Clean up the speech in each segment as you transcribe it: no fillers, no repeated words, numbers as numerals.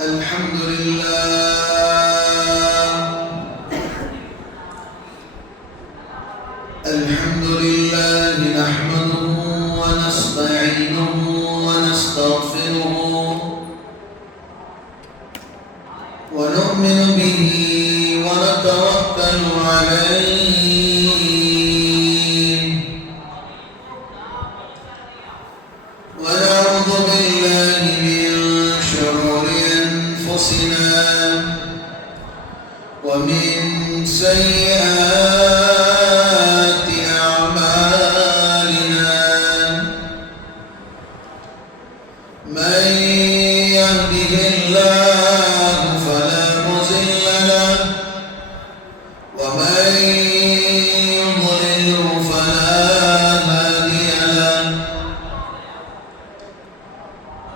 الحمد لله نحمده ونستعينه ونستغفره ونؤمن به ونتوكل عليه ونعوذ بالله من شرور أنفسنا ومن سيئات أعمالنا من يهده الله فلا مضل له ومن يضلل فلا هادي له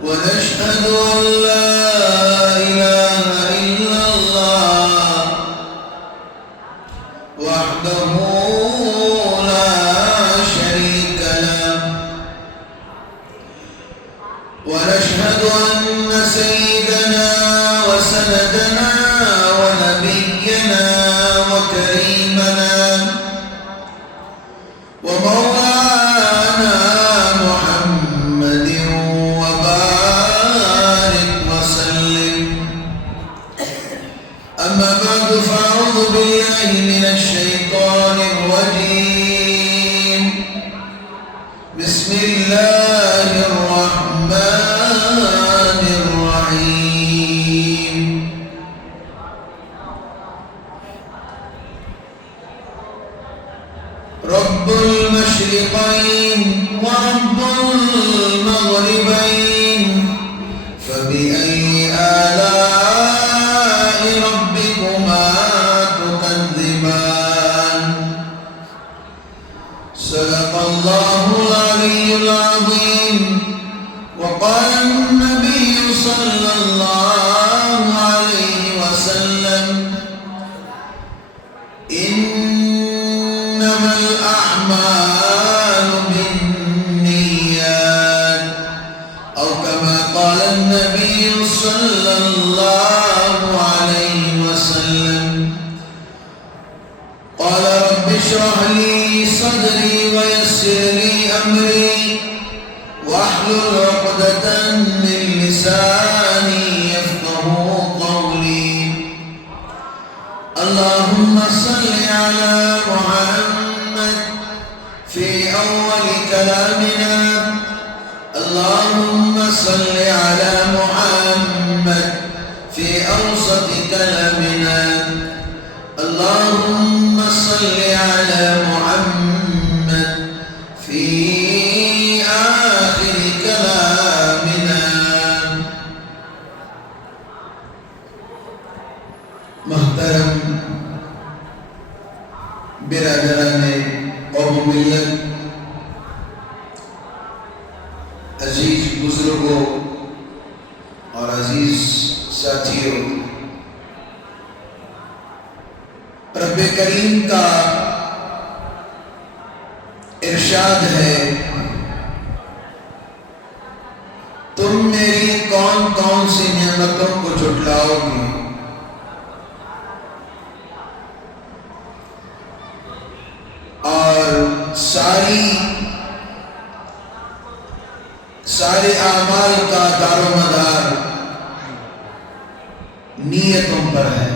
ونشهد أن لا إله إلا الله وحده لا شريك له ونشهد أن سيدنا وسندنا ونبينا وكريمنا ومولانا محمد وبارك وسلم. أما بعد فأعوذ بالله من الشيطان الرجيم. بسم الله الرحمن الرحيم. رب المشرقين ورب المغربين فبأي آلاء ربكما تكذبان. صدق الله العلي العظيم. وقال النبي صلى الله عليه وسلم إنما الأعمال بالنيات أو كما قال النبي صلى الله عليه وسلم. قال رب اشرح لي صدري ويسر لي أمري واحلل عقدة من لساني يفقهوا قولي. اللهم صل على محمد في أول كلامنا. اللهم صل على محمد في أوسط كلامنا. اللهم صل على محمد في آخر كلامنا. محترم برادران قوم ملت، عزیز بزرگوں اور عزیز ساتھیوں، رب کریم کا ارشاد ہے تم میری کون کون سی نعمتوں کو جھٹلاؤ گے؟ اور سارے اعمال کا دار و مدار نیتوں پر ہے.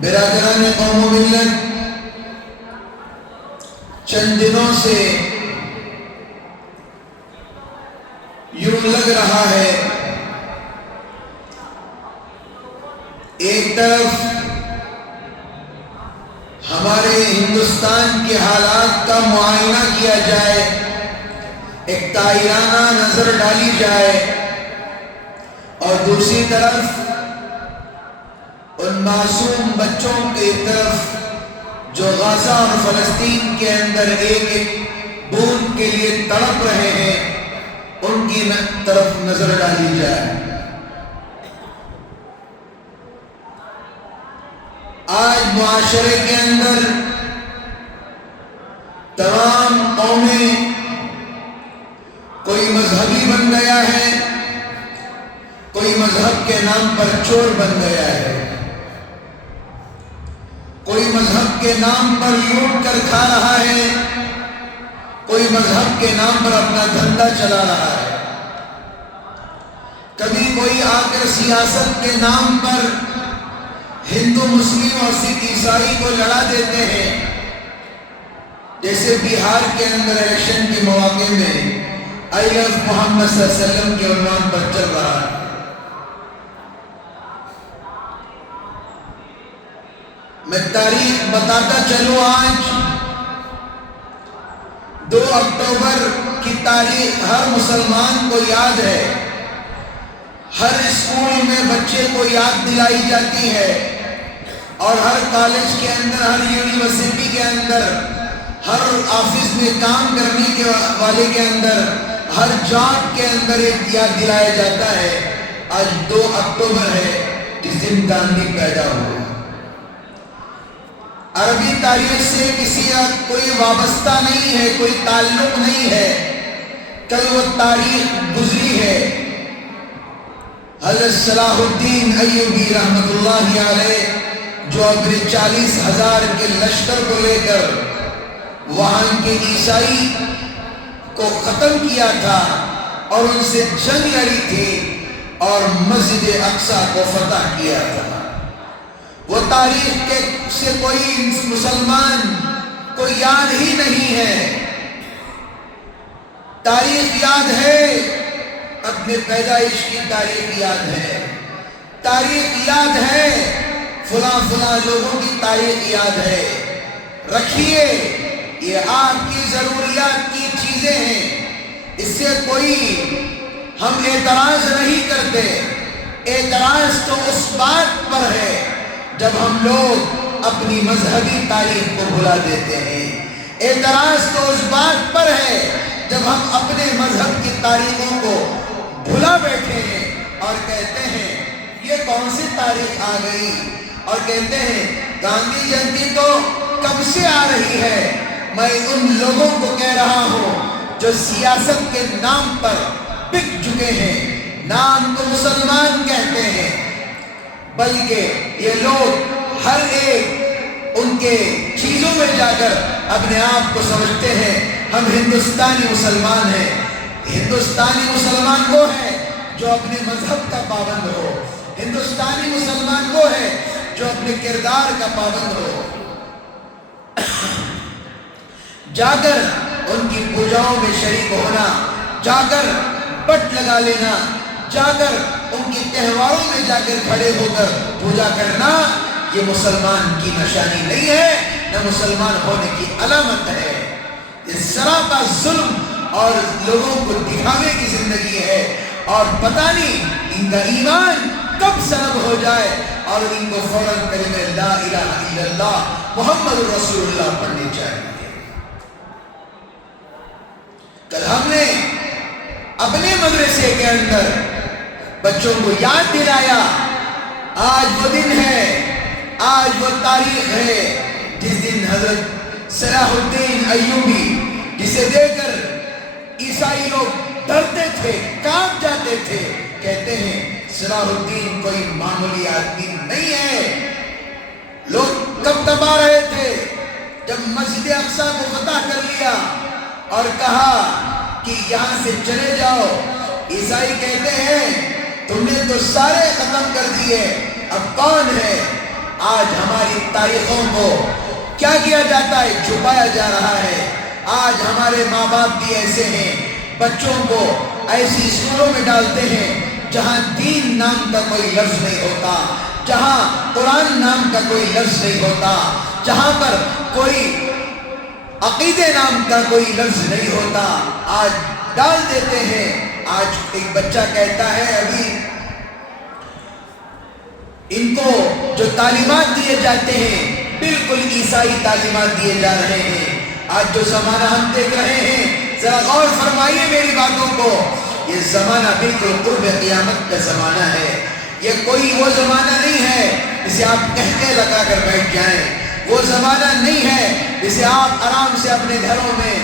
برادران قوم و ملت، چند دنوں سے یوں لگ رہا ہے ایک طرف ہمارے ہندوستان کے حالات کا معائنہ کیا جائے، ایک تائرانہ نظر ڈالی جائے، اور دوسری طرف ان معصوم بچوں کی طرف جو غزہ اور فلسطین کے اندر ایک ایک بوند کے لیے تڑپ رہے ہیں ان کی طرف نظر ڈالی جائے. آج معاشرے کے اندر تمام قومیں کوئی مذہبی بن گیا ہے، مذہب کے نام پر چور بن گیا ہے، کوئی مذہب کے نام پر لوٹ کر کھا رہا ہے، کوئی مذہب کے نام پر اپنا دھندا چلا رہا ہے، کبھی کوئی آ کر سیاست کے نام پر ہندو مسلم اور سکھ عیسائی کو لڑا دیتے ہیں، جیسے بہار کے اندر الیکشن کے مواقع میں آئی لو محمد صلی اللہ علیہ وسلم کے عنوان پر چل رہا ہے۔ میں تاریخ بتاتا چلوں، آج 2 اکتوبر کی تاریخ ہر مسلمان کو یاد ہے، ہر اسکول میں بچے کو یاد دلائی جاتی ہے، اور ہر کالج کے اندر، ہر یونیورسٹی کے اندر، ہر آفس میں کام کرنے کے والے کے اندر، ہر جاب کے اندر ایک یاد دلایا جاتا ہے۔ آج 2 اکتوبر ہے جس دن گاندھی پیدا ہوئے۔ عربی تاریخ سے کسی کا کوئی وابستہ نہیں ہے، کوئی تعلق نہیں ہے، کل وہ تاریخ گزری ہے۔ حضرت صلاح الدین ایوبی رحمت اللہ علیہ جو اپنے 40,000 کے لشکر کو لے کر وہاں کے عیسائی کو ختم کیا تھا اور ان سے جنگ لڑی تھی اور مسجد اقصی کو فتح کیا تھا، وہ تاریخ کے سے کوئی مسلمان کو یاد ہی نہیں ہے۔ تاریخ یاد ہے، اپنے پیدائش کی تاریخ یاد ہے، تاریخ یاد ہے، فلاں فلاں لوگوں کی تاریخ یاد ہے۔ رکھیے، یہ آپ کی ضروریات کی چیزیں ہیں، اس سے کوئی ہم اعتراض نہیں کرتے۔ اعتراض تو اس بات پر ہے جب ہم لوگ اپنی مذہبی تاریخ کو بھلا دیتے ہیں، اعتراض تو اس بات پر ہے جب ہم اپنے مذہب کی تاریخوں کو بھلا بیٹھے ہیں اور کہتے ہیں یہ کون سی تاریخ آ گئی، اور کہتے ہیں گاندھی جینتی تو کب سے آ رہی ہے۔ میں ان لوگوں کو کہہ رہا ہوں جو سیاست کے نام پر بک چکے ہیں، نام کو مسلمان کہتے ہیں، بلکہ یہ لوگ ہر ایک ان کے چیزوں میں جا کر اپنے آپ کو سمجھتے ہیں ہم ہندوستانی مسلمان ہیں۔ ہندوستانی مسلمان وہ ہے جو اپنے مذہب کا پابند ہو، ہندوستانی مسلمان وہ ہے جو اپنے کردار کا پابند ہو۔ جا کر ان کی پوجاؤں میں شریک ہونا، جا کر بٹ لگا لینا، جا کر ان کی تہواروں میں جا کر کھڑے ہو کر پوجا کرنا، یہ مسلمان کی نشانی نہیں ہے، نہ مسلمان ہونے کی علامت ہے۔ یہ سراپا ظلم اور لوگوں کو دکھاوے کی زندگی ہے، اور پتہ نہیں ان کا ایمان کب سلب ہو جائے اور ان کو فوراً کلمہ لا الہ الا اللہ محمد رسول اللہ پڑھنی چاہیے۔ کل ہم نے اپنے مدرسے کے اندر بچوں کو یاد دلایا، آج وہ دن ہے، آج وہ تاریخ ہے جس دن حضرت صلاح الدین ایوبی، جسے دیکھ کر عیسائی لوگ ڈرتے تھے، کانپ جاتے تھے، کہتے ہیں صلاح الدین کوئی معمولی آدمی نہیں ہے۔ لوگ کب تبا رہے تھے جب مسجد اقصی کو فتح کر لیا اور کہا کہ یہاں سے چلے جاؤ۔ عیسائی کہتے ہیں تم نے تو سارے ختم کر دیے، اب کون ہے؟ آج ہماری تاریخوں کو کیا کیا جاتا ہے؟ چھپایا جا رہا ہے۔ آج ہمارے ماں باپ بھی ایسے ہیں، بچوں کو ایسی اسکولوں میں ڈالتے ہیں جہاں دین نام کا کوئی لفظ نہیں ہوتا، جہاں قرآن نام کا کوئی لفظ نہیں ہوتا، جہاں پر کوئی عقیدے نام کا کوئی لفظ نہیں ہوتا، آج ڈال دیتے ہیں۔ آج ایک بچہ کہتا ہے ابھی ان کو جو تعلیمات دیے جاتے ہیں بالکل عیسائی تعلیمات دیے جا رہے ہیں۔ آج جو زمانہ ہم دیکھ رہے ہیں، ذرا غور فرمائیے میری باتوں کو، یہ زمانہ بالکل قرب قیامت کا زمانہ ہے۔ یہ کوئی وہ زمانہ نہیں ہے جسے آپ کہتے لگا کر بیٹھ جائیں، وہ زمانہ نہیں ہے جسے آپ آرام سے اپنے گھروں میں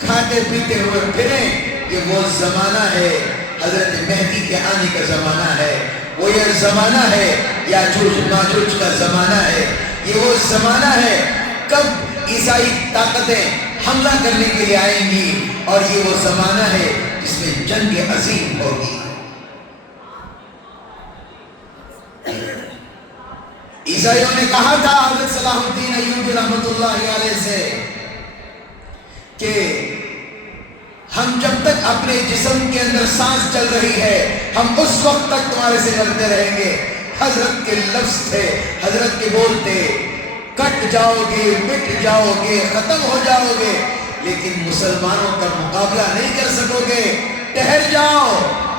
کھاتے پیتے ہوئے پھریں۔ یہ وہ زمانہ ہے حضرت مہدی کے آنے کا زمانہ ہے. وہ یہ زمانہ ہے یاجوج ماجوج کا زمانہ ہے. یہ وہ زمانہ ہے کب عیسائی طاقتیں حملہ کرنے کے لیے آئیں گی، اور یہ وہ زمانہ ہے جس میں جنگ عظیم ہوگی. عیسائیوں نے کہا تھا حضرت صلاح الدین ایوبی رحمۃ اللہ علیہ سے کہ ہم جب تک اپنے جسم کے اندر سانس چل رہی ہے ہم اس وقت تک تمہارے سے لڑتے رہیں گے. حضرت کے لفظ تھے، حضرت کے بول تھے، کٹ جاؤ گے، مٹ جاؤ گے، ختم ہو جاؤ گے، لیکن مسلمانوں کا مقابلہ نہیں کر سکو گے. ٹھہر جاؤ،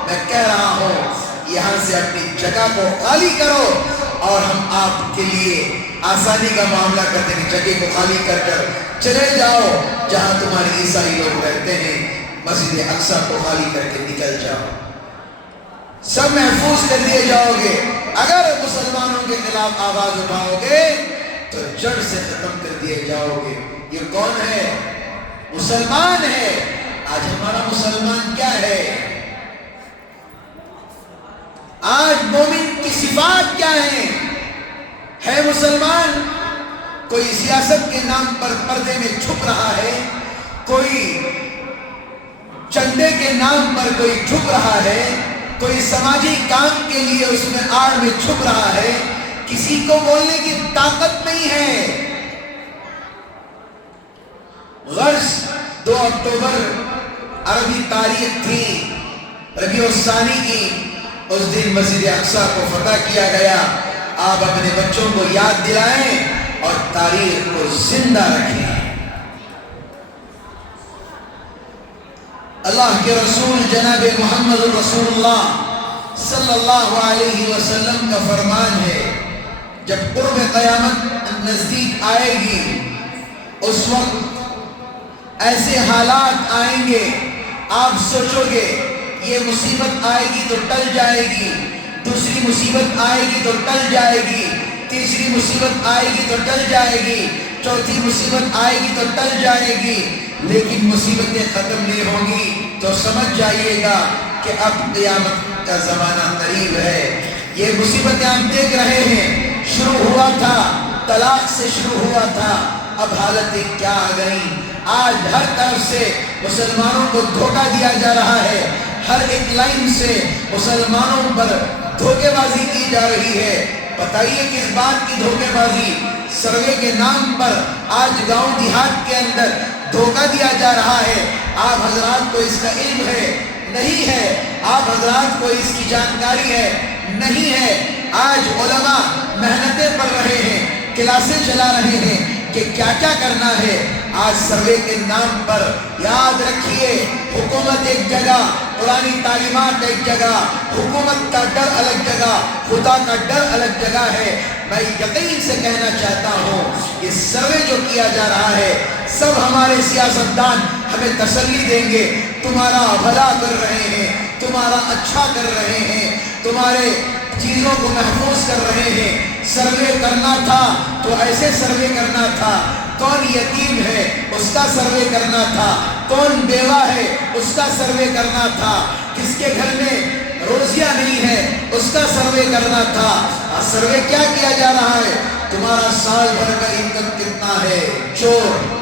میں کہہ رہا ہوں یہاں سے اپنی جگہ کو خالی کرو اور ہم آپ کے لیے آسانی کا معاملہ کرتے ہیں. جگہ کو خالی کر کر چلے جاؤ جہاں تمہارے عیسائی لوگ رہتے ہیں، مسجد اقصی کو خالی کر کے نکل جاؤ، سب محفوظ کر دیے جاؤ گے. اگر مسلمانوں کے خلاف آواز اٹھاؤ گے تو جڑ سے ختم کر دیے جاؤ گے. یہ کون ہے؟ مسلمان ہے. آج ہمارا مسلمان کیا ہے؟ آج مومن کی صفات کیا ہے مسلمان کوئی سیاست کے نام پر پردے میں چھپ رہا ہے، کوئی چندے کے نام پر کوئی چھپ رہا ہے، کوئی سماجی کام کے لیے اس میں آڑ میں چھپ رہا ہے. کسی کو بولنے کی طاقت نہیں ہے. غرض 2 اکتوبر عربی تاریخ تھی، ربیع الثانی کی. اس دن مسجد اقصی کو فتح کیا گیا. آپ اپنے بچوں کو یاد دلائیں اور تاریخ کو زندہ رکھیں. اللہ کے رسول جناب محمد رسول اللہ صلی اللہ علیہ وسلم کا فرمان ہے جب قرب قیامت نزدیک آئے گی اس وقت ایسے حالات آئیں گے آپ سوچو گے یہ مصیبت آئے گی تو ٹل جائے گی، دوسری مصیبت آئے گی تو ٹل جائے گی، تیسری مصیبت آئے گی تو ٹل جائے گی، چوتھی مصیبت آئے گی تو ٹل جائے گی، لیکن مصیبتیں ختم نہیں ہوں گی تو سمجھ جائیے گا کہ اب قیامت کا زمانہ قریب ہے. یہ مصیبتیں آپ دیکھ رہے ہیں، شروع ہوا تھا طلاق سے، شروع ہوا تھا، اب حالتیں کیا آ گئیں. آج ہر طرف سے مسلمانوں کو دھوکہ دیا جا رہا ہے، ہر ایک لائن سے مسلمانوں پر دھوکے بازی کی جا رہی ہے. بتائیے کس بات کی دھوکے بازی؟ سروے کے نام پر آج گاؤں دیہات کے اندر دھوکہ دیا جا رہا ہے. آپ حضرات کو اس کا علم ہے؟ نہیں ہے. آپ حضرات کو اس کی جانکاری ہے؟ نہیں ہے. آج علماء محنتیں پڑھ رہے ہیں، کلاسیں چلا رہے ہیں کہ کیا کیا کرنا ہے. آج سروے کے نام پر یاد رکھیے حکومت ایک جگہ، پرانی تعلیمات ایک جگہ، حکومت کا ڈر الگ جگہ، خدا کا ڈر الگ جگہ ہے. میں یقین سے کہنا چاہتا ہوں یہ سروے جو کیا جا رہا ہے سب ہمارے سیاستدان ہمیں تسلی دیں گے، تمہارا بھلا کر رہے ہیں، تمہارا اچھا کر رہے ہیں، تمہارے چیزوں کو محفوظ کر رہے ہیں. سروے کرنا تھا تو ایسے سروے کرنا تھا. کون یتیم ہے اس کا سروے کرنا تھا، کون بیوہ ہے اس کا سروے کرنا تھا، کس کے گھر میں روزیاں نہیں ہے اس کا سروے کرنا تھا. سروے کیا کیا جا رہا ہے؟ تمہارا سال بھر کا انکم کتنا ہے؟ چور.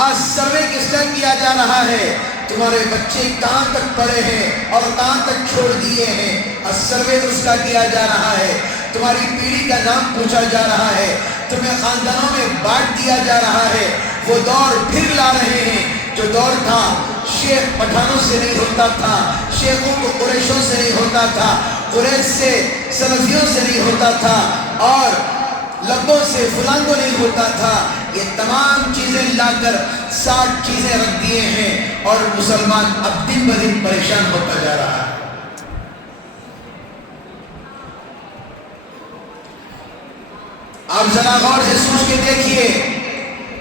آج سروے کس کا کیا جا رہا ہے؟ تمہارے بچے کہاں تک پڑھے ہیں اور کہاں تک چھوڑ دیے ہیں، سروے اس کا کیا جا رہا ہے. تمہاری پیڑھی کا نام پوچھا جا رہا ہے، تمہیں خاندانوں میں بانٹ دیا جا رہا ہے. وہ دور پھر لا رہے ہیں جو دور تھا شیخ پٹھانوں سے نہیں ہوتا تھا، شیخوں کو قریشوں سے نہیں ہوتا تھا، قریش سے سلفیوں سے نہیں ہوتا تھا، اور لبوں سے فلاں کو نہیں ہوتا تھا. یہ تمام چیزیں لا کر 60 چیزیں رکھ دیے ہیں اور مسلمان اب دن بدن پریشان ہوتا جا رہا ہے. آپ ذرا غور سے سوچ کے دیکھیے،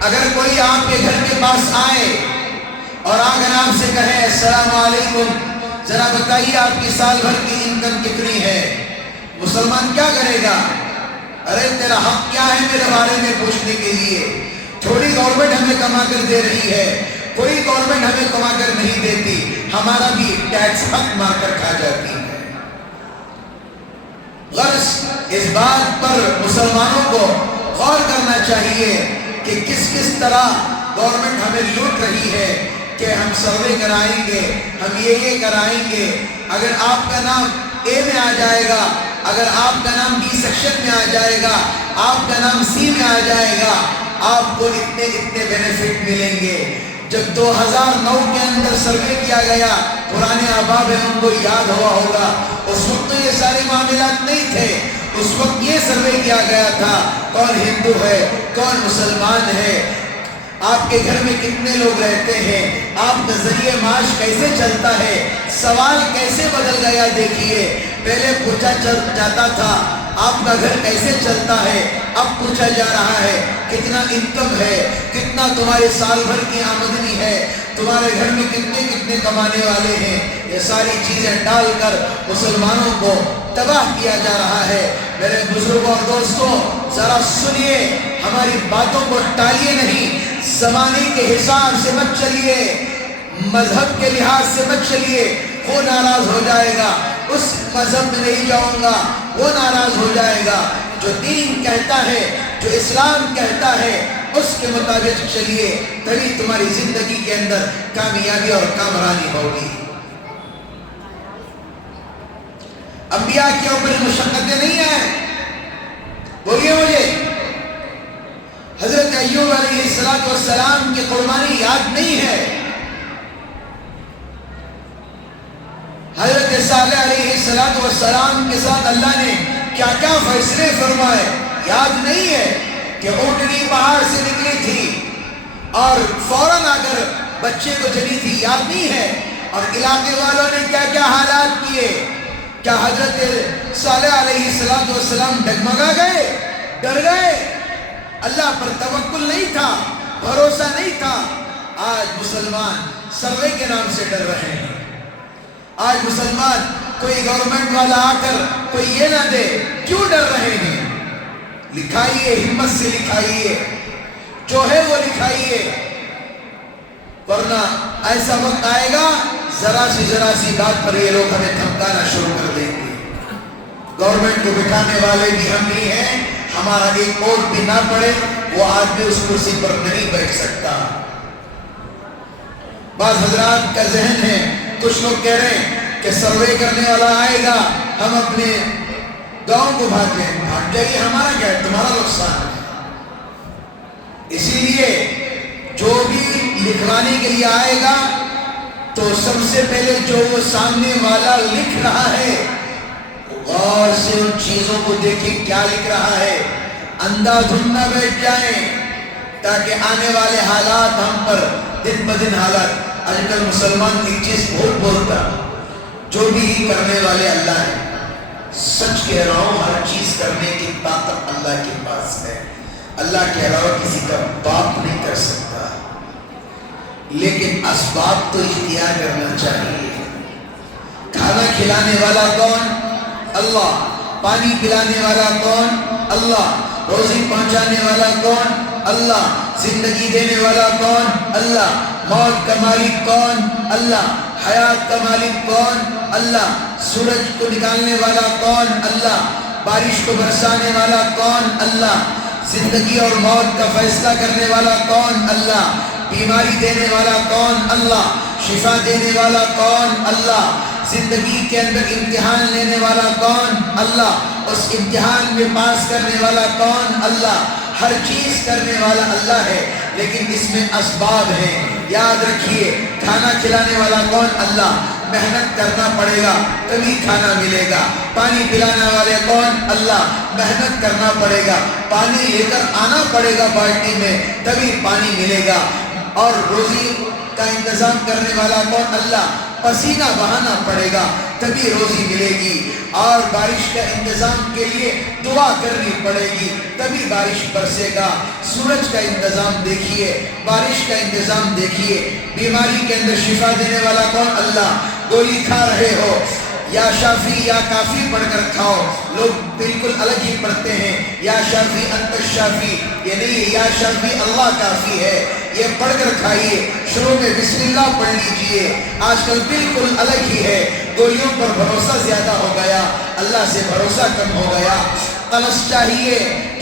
اگر کوئی آپ کے گھر کے پاس آئے اور اگر آپ سے کہے السلام علیکم، ذرا بتائیے آپ کی سال بھر کی انکم کتنی ہے، مسلمان کیا کرے گا؟ ارے تیرا حق کیا ہے میرے بارے میں پوچھنے کے لیے؟ تھوڑی گورنمنٹ ہمیں کما کر دے رہی ہے، کوئی گورنمنٹ ہمیں کما کر نہیں دیتی، ہمارا بھی ٹیکس حق مار کر کھا جاتی ہے۔ غرض اس بات پر مسلمانوں کو غور کرنا چاہیے کہ کس کس طرح گورنمنٹ ہمیں لوٹ رہی ہے کہ ہم سروے کرائیں گے، ہم یہ کرائیں گے، اگر آپ کا نام اے میں آ جائے گا، اگر آپ کا نام بی سیکشن میں آ جائے گا، آپ کا نام سی میں آ جائے گا، آپ کو اتنے بینیفٹ ملیں گے۔ جب 2009 کے اندر سروے کیا گیا، پرانے احباب ہیں ان کو یاد ہوا ہوگا، اس وقت تو یہ سارے معاملات نہیں تھے۔ اس وقت یہ سروے کیا گیا تھا کون ہندو ہے، کون مسلمان ہے، آپ کے گھر میں کتنے لوگ رہتے ہیں، آپ کا ذریعہ معاش کیسے چلتا ہے۔ سوال کیسے بدل گیا دیکھیے، پہلے پوچھا جاتا تھا آپ کا گھر کیسے چلتا ہے، اب پوچھا جا رہا ہے کتنا انکم ہے، کتنا تمہارے سال بھر کی آمدنی ہے، تمہارے گھر میں کتنے کمانے والے ہیں۔ یہ ساری چیزیں ڈال کر مسلمانوں کو تباہ کیا جا رہا ہے۔ میرے بزرگوں اور دوستوں، ذرا سنیے، ہماری باتوں کو ٹالیے نہیں، زمانے کے حساب سے مت چلیے، مذہب کے لحاظ سے مت چلیے، وہ ناراض ہو جائے گا، اس مذہب میں نہیں جاؤں گا، وہ ناراض ہو جائے گا۔ جو دین کہتا ہے، جو اسلام کہتا ہے، اس کے مطابق چلیے، تبھی تمہاری زندگی کے اندر کامیابی اور کامرانی ہوگی۔ انبیاء کے اوپر مشقتیں نہیں ہیں، بولیے مجھے حضرت ایوب علیہ السلام کی قربانی یاد نہیں ہے، حضرت صالح علیہ السلام کے ساتھ اللہ نے کیا کیا فیصلے فرمائے یاد نہیں ہے، کہ اونٹنی پہاڑ سے نکلی تھی اور فوراً آ کر بچے کو جنی تھی، یاد نہیں ہے، اور علاقے والوں نے کیا کیا حالات کیے۔ کیا حضرت صالح علیہ السلام ڈگمگا گئے، ڈر گئے؟ اللہ پر توکل نہیں تھا، بھروسہ نہیں تھا۔ آج مسلمان سروے کے نام سے ڈر رہے ہیں، آج مسلمان کوئی گورنمنٹ والا آ کر کوئی یہ نہ دے، کیوں ڈر رہے ہیں؟ لکھائیے، ہمت سے لکھائیے، جو ہے وہ لکھائیے، ورنہ ایسا وقت آئے گا ذرا سی بات پر یہ لوگ ہمیں دھمکانا شروع کر دیں گے۔ گورنمنٹ کو بٹھانے والے بھی ہم نہیں ہیں، ہمارا ایک ووٹ بھی نہ پڑے وہ آدمی اس کرسی پر نہیں بیٹھ سکتا۔ بعض حضرات کا ذہن ہے، کچھ لوگ کہہ رہے ہیں کہ سروے کرنے والا آئے گا، ہم اپنے گاؤں کو بھاگ جائیے، ہمارا کیا ہے، تمہارا نقصان ہے۔ اسی لیے جو بھی لکھوانے کے لیے آئے گا تو سب سے پہلے جو وہ سامنے والا لکھ رہا ہے غور سے ان چیزوں کو دیکھیں کیا لکھ رہا ہے، اندھا دھند نہ بیٹھ جائیں، تاکہ آنے والے حالات ہم پر دن بدن حالات۔ آج کل مسلمان ایک چیز بہت بولتا، جو بھی کرنے والے اللہ ہے، سچ کہہ رہا ہوں، ہر چیز کرنے کی طاقت اللہ کے پاس ہے۔ اللہ کہہ رہا ہوں کسی کا باپ نہیں کر سکتا، لیکن اسباب تو اختیار کرنا چاہیے۔ کھانا کھلانے والا کون؟ اللہ۔ پانی پلانے والا کون؟ اللہ۔ روزی پہنچانے والا کون؟ اللہ۔ زندگی دینے والا کون؟ اللہ۔ موت کا مالک کون؟ اللہ۔ حیات کا مالک کون؟ اللہ۔ سورج کو نکالنے والا کون؟ اللہ۔ بارش کو برسانے والا کون؟ اللہ۔ زندگی اور موت کا فیصلہ کرنے والا کون؟ اللہ۔ بیماری دینے والا کون؟ اللہ۔ شفا دینے والا کون؟ اللہ۔ زندگی کے اندر امتحان لینے والا کون؟ اللہ۔ اس امتحان میں پاس کرنے والا کون؟ اللہ۔ ہر چیز کرنے والا اللہ ہے، لیکن اس میں اسباب ہیں۔ یاد رکھیے، کھانا کھلانے والا کون؟ اللہ۔ محنت کرنا پڑے گا تبھی کھانا ملے گا۔ پانی پلانے والے کون؟ اللہ۔ محنت کرنا پڑے گا، پانی لے کر آنا پڑے گا بالٹی میں، تبھی پانی ملے گا۔ اور روزی کا انتظام کرنے والا کون؟ اللہ۔ پسینہ بہانا پڑے گا تبھی روزی ملے گی، اور بارش کا انتظام کے لیے دعا کرنی پڑے گی تبھی بارش برسے گا۔ سورج کا انتظام دیکھیے، بارش کا انتظام دیکھیے۔ بیماری کے اندر شفا دینے والا کون؟ اللہ۔ گولی کھا رہے ہو، یا شافی یا کافی پڑھ کر کھاؤ، لوگ بالکل الگ ہی پڑھتے ہیں، یا شافی انت الشافی، یہ نہیں ہے، یا شافی اللہ کافی ہے۔ یہ پڑھ کر کھائیے، شروع میں بسم اللہ پڑھ لیجئے۔ آج کل بالکل الگ ہی ہے، گولیوں پر بھروسہ زیادہ ہو گیا، اللہ سے بھروسہ کم ہو گیا۔ قرض چاہیے،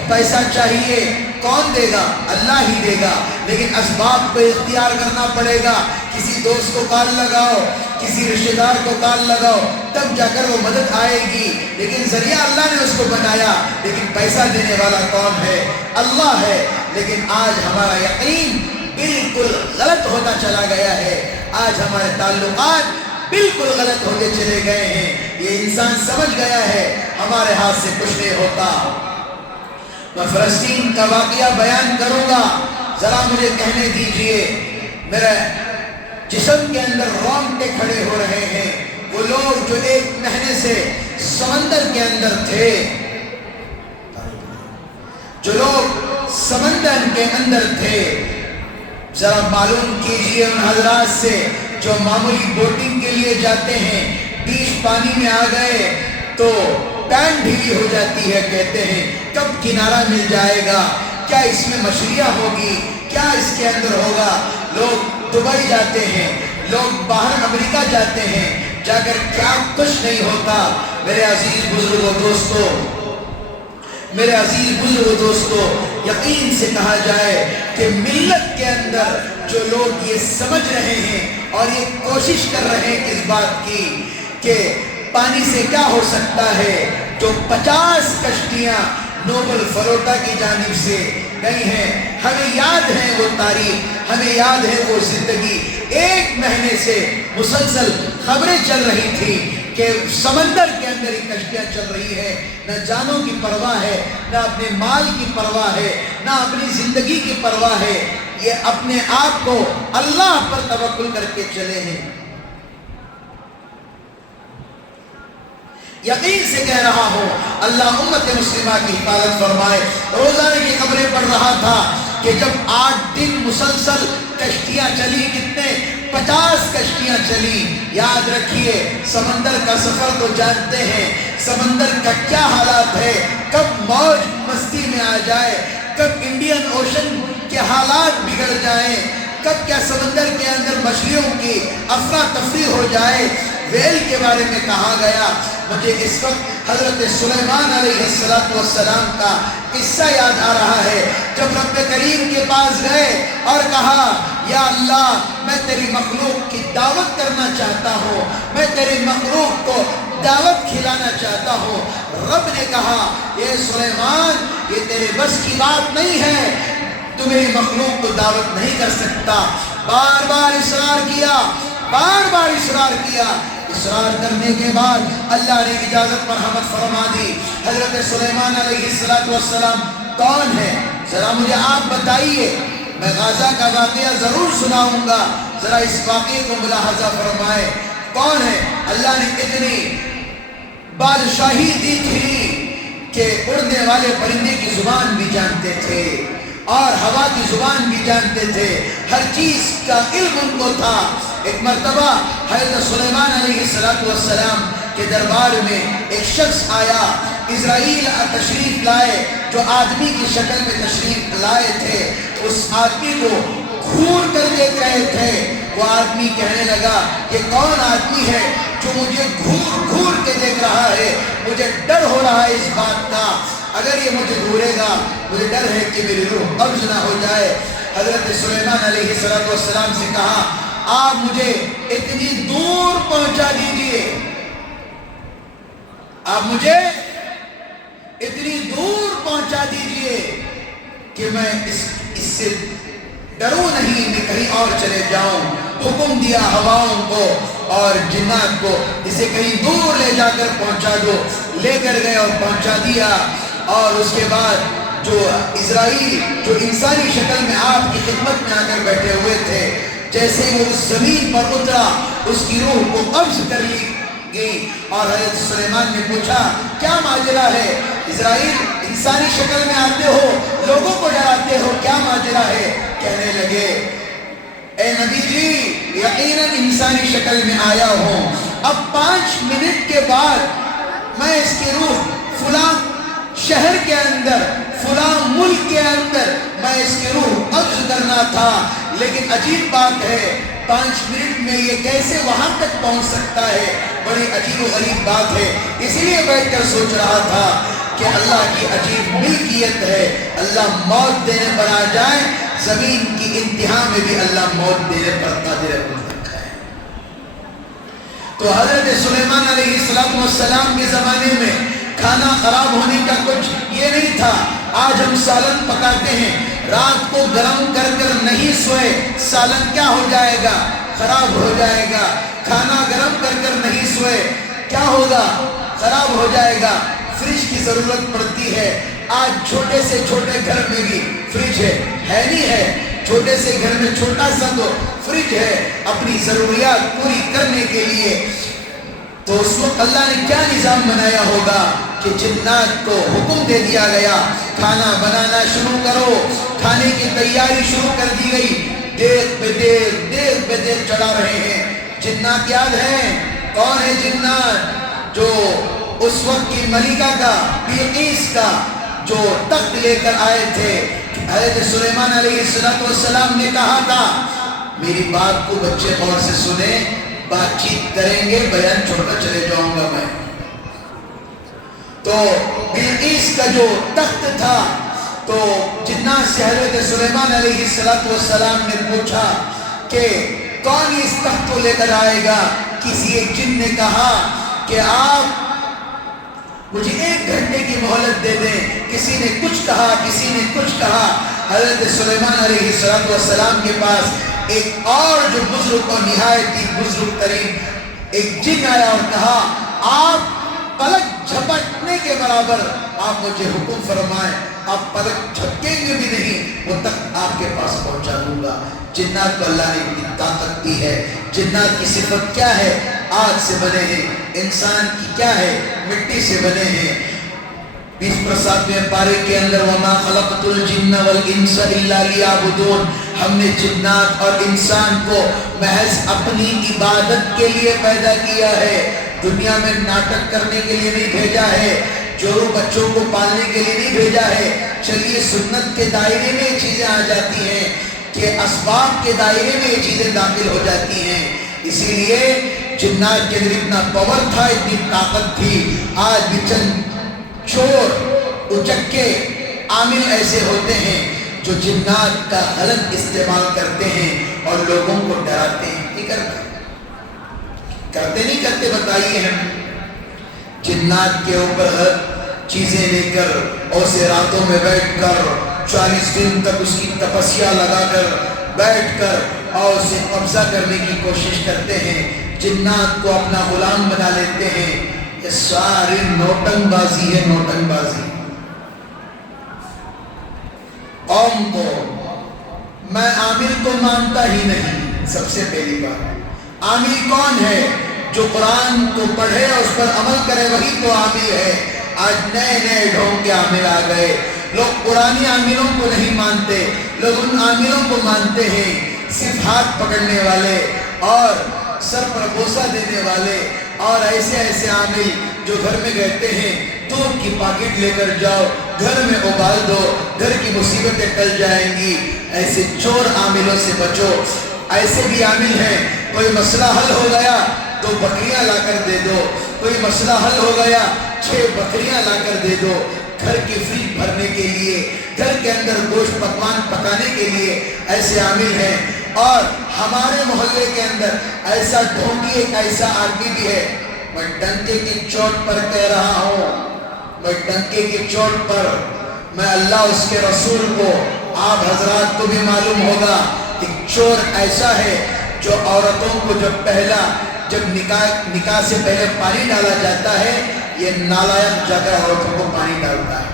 پیسہ چاہیے، کون دے گا؟ اللہ ہی دے گا، لیکن اسباب کو اختیار کرنا پڑے گا۔ کسی دوست کو کال لگاؤ، کسی رشتہ دار کو کال لگاؤ، تب جا کر وہ مدد آئے گی، لیکن ذریعہ اللہ نے اس کو بنایا، لیکن پیسہ دینے والا کون ہے؟ اللہ ہے۔ لیکن آج ہمارا یقین بالکل غلط ہوتا چلا گیا ہے، آج ہمارے تعلقات بالکل غلط ہوتے چلے گئے ہیں۔ یہ انسان سمجھ گیا ہے ہمارے ہاتھ سے کچھ نہیں ہوتا۔ میں فلسطین کا واقعہ بیان کروں گا، ذرا مجھے کہنے دیجئے، میرے جسم کے اندر رونگٹے کھڑے ہو رہے ہیں۔ وہ لوگ جو ایک مہینے سے سمندر کے اندر تھے، جو لوگ سمندر کے اندر تھے، ذرا معلوم کیجئے ان حضرات سے جو معمولی بوٹنگ کے لیے جاتے ہیں، بیچ پانی میں آ گئے تو پین ڈھیلی ہو جاتی ہے، کہتے ہیں کب کنارہ مل جائے گا، کیا اس میں مچھلیاں ہوگی، کیا اس کے اندر ہوگا۔ لوگ دبئی جاتے ہیں، لوگ باہر امریکہ جاتے ہیں، جا کر کیا کچھ نہیں ہوتا۔ میرے عزیز بزرگوں دوستو، میرے عزیز بزرگوں دوستو، یقین سے کہا جائے کہ ملت کے اندر جو لوگ یہ سمجھ رہے ہیں اور یہ کوشش کر رہے ہیں اس بات کی کہ پانی سے کیا ہو سکتا ہے، جو 50 کشتیاں نوبل فروٹا کی جانب سے گئی ہیں، ہمیں یاد ہے وہ تاریخ، ہمیں یاد ہے وہ زندگی۔ ایک مہینے سے مسلسل خبریں چل رہی تھی کہ سمندر کے اندر ہی کشتیاں چل رہی ہے، نہ جانوں کی پرواہ ہے، نہ اپنے مال کی پرواہ ہے، نہ اپنی زندگی کی پرواہ ہے، یہ اپنے آپ کو اللہ پر توکل کر کے چلے ہیں۔ یقین سے کہہ رہا ہوں، اللہ امت مسلمہ کی حفاظت فرمائے۔ روزانہ کی خبریں پڑھ رہا تھا کہ جب 8 دن مسلسل کشتیاں چلی، کتنے 50 کشتیاں چلی۔ یاد رکھیے، سمندر کا سفر تو جانتے ہیں، سمندر کا کیا حالات ہے، کب موج مستی میں آ جائے، کب انڈین اوشن کے حالات بگڑ جائیں، کب کیا سمندر کے اندر مچھلیوں کی افراتفری ہو جائے۔ ویل کے بارے میں کہا گیا، مجھے اس وقت حضرت سلیمان علیہ السلام کا قصہ یاد آ رہا ہے، جب رب کریم کے پاس گئے اور کہا یا اللہ میں تیری مخلوق کی دعوت کرنا چاہتا ہوں، میں تیری مخلوق کو دعوت کھلانا چاہتا ہوں۔ رب نے کہا یہ سلیمان یہ تیرے بس کی بات نہیں ہے، تو میری مخلوق کو دعوت نہیں کر سکتا۔ بار بار اصرار کیا، بار بار اصرار کیا، اصرار کرنے کے بعد اللہ نے اجازت پر حمد فرما دی۔ حضرت سلیمان علیہ السلام کون ہے؟ ذرا مجھے آپ بتائیے، میں غازہ کا واقعہ ضرور سناؤں گا، ذرا اس واقعے کو ملاحظہ فرمائے۔ کون ہے؟ اللہ نے اتنی بادشاہی دی تھی کہ اڑنے والے پرندے کی زبان بھی جانتے تھے اور ہوا کی زبان بھی جانتے تھے، ہر چیز کا علم ان کو تھا۔ ایک مرتبہ حضرت سلیمان علیہ السلام کے دربار میں ایک شخص آیا، اسرائیل تشریف لائے، جو آدمی کی شکل میں تشریف لائے تھے۔ اس آدمی کو گھور کر دیکھ رہے تھے۔ وہ آدمی کہنے لگا کہ کون آدمی ہے جو مجھے گھور گھور کے دیکھ رہا ہے، مجھے ڈر ہو رہا ہے اس بات کا، اگر یہ مجھے گھورے گا مجھے ڈر ہے کہ میری روح قبض نہ ہو جائے۔ حضرت سلیمان علیہ السلام سے کہا آپ مجھے اتنی دور پہنچا دیجئے، آپ مجھے اتنی دور پہنچا دیجئے کہ میں اس سے ڈروں نہیں، میں کہیں اور چلے جاؤں۔ حکم دیا ہواؤں کو اور جنات کو اسے کہیں دور لے جا کر پہنچا دو۔ لے کر گئے اور پہنچا دیا، اور اس کے بعد جو اسرائیل جو انسانی شکل میں آپ کی خدمت میں آ کر بیٹھے ہوئے تھے، جیسے وہ اس زمین پر اترا اس کی روح کو قبض کر لی گئی۔ اور حضرت سلیمان نے پوچھا کیا ماجرا ہے؟ اسرائیل انسانی شکل میں آتے ہو، لوگوں کو ڈراتے ہو، کیا ماجرا ہے؟ کہنے لگے اے نبی جی یقیناً انسانی شکل میں آیا ہوں، اب 5 منٹ کے بعد میں اس کی روح فلاں شہر کے اندر، فلاں ملک کے اندر میں اس کی روح قبض کرنا تھا، لیکن عجیب بات ہے 5 منٹ میں یہ کیسے وہاں تک پہنچ سکتا ہے؟ بڑی عجیب و غریب بات ہے۔ اسی لیے بیٹھ کر سوچ رہا تھا کہ اللہ کی عجیب ملکیت ہے، اللہ موت دینے پر آ جائے، زمین کی انتہا میں بھی اللہ موت دینے پر قادر مطلق ہے۔ تو حضرت سلیمان علیہ السلام کے زمانے میں کھانا خراب ہونے کا کچھ یہ نہیں تھا۔ آج ہم سالن پکاتے ہیں، رات کو گرم کر کر نہیں سوئے، سالن کیا ہو جائے گا؟ خراب ہو جائے گا۔ کھانا گرم کر کر نہیں سوئے، کیا ہوگا؟ خراب ہو جائے گا۔ فریج کی ضرورت پڑتی ہے۔ آج چھوٹے سے چھوٹے گھر میں بھی فریج ہے نہیں ہے؟ چھوٹے سے گھر میں چھوٹا سا تو فریج ہے اپنی ضروریات پوری کرنے کے لیے۔ تو اس وقت اللہ نے کیا نظام بنایا ہوگا کہ جنات کو حکم دے دیا گیا کھانا بنانا شروع کرو، کھانے کی تیاری شروع کر دی گئی۔ دیکھ پہ دیکھ چڑھا رہے ہیں۔ جنات یاد ہیں؟ کون ہے جنات؟ جو اس وقت کی ملکہ کا، بلقیس کا جو تخت لے کر آئے تھے۔ حضرت سلیمان علیہ السلام نے کہا تھا میری بات کو بچے غور سے سنیں، بات چیت کریں گے، بیان چھوڑ کر چلے جاؤں گا میں۔ تو بلقیس کا جو تخت تھا، تو جنات سے حضرت سلیمان علیہ السلام نے پوچھا کہ کون اس تخت کو لے کر آئے گا؟ کسی ایک جن نے کہا کہ آپ مجھے 1 گھنٹے کی مہلت دے دیں۔ کسی نے کچھ کہا، کسی نے کچھ کہا۔ حضرت سلیمان علیہ السلام کے پاس ایک اور جو بزرگ اور نہایت ہی بزرگ ترین ایک جن آیا اور کہا آپ پلک جھپٹنے کے برابر آپ مجھے حکم فرمائیں، آپ پلک جھپکیں گے بھی نہیں، وہ تک آپ کے پاس پہنچا دوں گا۔ جنات کو اللہ نے اتنی طاقت دی ہے۔ جنات کی صفت کیا ہے؟ آگ سے بنے ہیں۔ انسان کی کیا ہے؟ مٹی سے بنے ہیں۔ 20 پارے کے اندر وَمَا خَلَقْتُ الْجِنَّ وَالْإِنسَ إِلَّا لِيَعْبُدُونَ، ہم نے جنات اور انسان کو محض اپنی عبادت کے لیے پیدا کیا ہے، دنیا میں ناٹک کرنے کے لیے نہیں بھیجا ہے، جورو بچوں کو پالنے کے لیے نہیں بھیجا ہے۔ چلیے سنت کے دائرے میں یہ چیزیں آ جاتی ہیں کہ اسباب کے دائرے میں یہ چیزیں داخل ہو جاتی ہیں۔ اسی لیے جنات کے اندر اتنا پاور تھا، اتنی طاقت تھی۔ آج بھی چند چور اچکے عامل ایسے ہوتے ہیں جو جنات کا غلط استعمال کرتے ہیں اور لوگوں کو ڈراتے ہیں۔ نہیں کرتے نہیں کرتے بتائیے ہم۔ جنات کے اوپر غلط چیزیں لے کر اور اسے راتوں میں بیٹھ کر 40 دن تک اس کی تپسیا لگا کر بیٹھ کر اور اسے قبضہ کرنے کی کوشش کرتے ہیں، جنات کو اپنا غلام بنا لیتے ہیں۔ یہ ساری نوٹنگ بازی ہے، نوٹنگ بازی۔ قوم کو میں عامل کو مانتا ہی نہیں، سب سے پہلی بات۔ عامل کون ہے؟ جو قرآن کو پڑھے اور اس پر عمل کرے، وہی تو عامل ہے۔ آج نئے نئے ڈھونگ کے عامل آ گئے۔ لوگ پرانی عاملوں کو نہیں مانتے، لوگ ان عاملوں کو مانتے ہیں، صرف ہاتھ پکڑنے والے اور سر پر بوسہ دینے والے اور ایسے ایسے عامل جو گھر میں کہتے ہیں دودھ کی پاکٹ لے کر جاؤ، گھر میں ابال دو، گھر کی مصیبتیں ٹل جائیں گی۔ ایسے چور عاملوں سے بچو۔ ایسے بھی عامل ہیں، کوئی مسئلہ حل ہو گیا 2 بکریاں لا کر دے دو، کوئی مسئلہ حل ہو گیا 6 بکریاں لا کر دے دو، گھر کی فریج بھرنے کے لیے، گھر کے اندر گوشت پکوان پکانے کے لیے ایسے عامل ہیں۔ اور ہمارے محلے کے اندر ایسا ڈھونگی ایک ایسا آدمی بھی ہے، میں ڈنکے کی چوٹ پر کہہ رہا ہوں، میں ڈنکے کی چوٹ پر، میں اللہ اس کے رسول کو، آپ حضرات کو بھی معلوم ہوگا کہ چور ایسا ہے جو عورتوں کو جب نکاح سے پہلے پانی ڈالا جاتا ہے، یہ نالائق جا کر عورتوں کو پانی ڈالتا ہے۔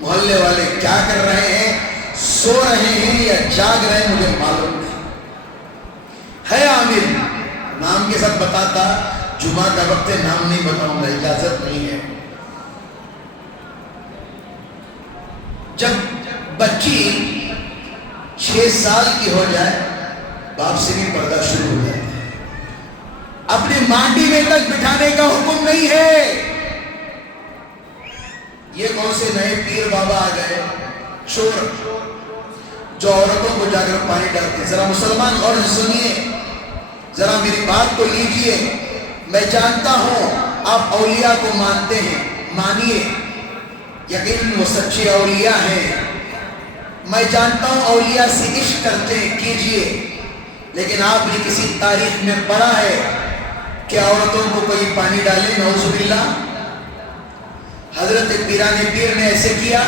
محلے والے کیا کر رہے ہیں؟ سو رہے ہیں یا جاگ رہے ہیں مجھے معلوم نہیں ہے۔ عامل نام کے ساتھ بتاتا، جمعہ کا وقت نام نہیں بتاؤں گا، اجازت نہیں ہے۔ جب بچی 6 سال کی ہو جائے، باپ سے بھی پردہ شروع ہو جائے، اپنی مانڈی میں تک بٹھانے کا حکم نہیں ہے۔ یہ کون سے نئے پیر بابا آ گئے شور جو عورتوں کو جا کر پانی ڈالتے ہیں. ذرا مسلمان غور سے سنیے, ذرا میری بات کو لیجئے. میں جانتا ہوں آپ اولیاء کو مانتے ہیں, مانیے, یقین وہ سچے اولیاء ہیں. میں جانتا ہوں اولیاء سے عشق کرتے ہیں, کیجئے. لیکن آپ نے کسی تاریخ میں پڑھا ہے کہ عورتوں کو کوئی پانی ڈالے؟ نعوذ باللہ. حضرت پیران پیر نے ایسے کیا,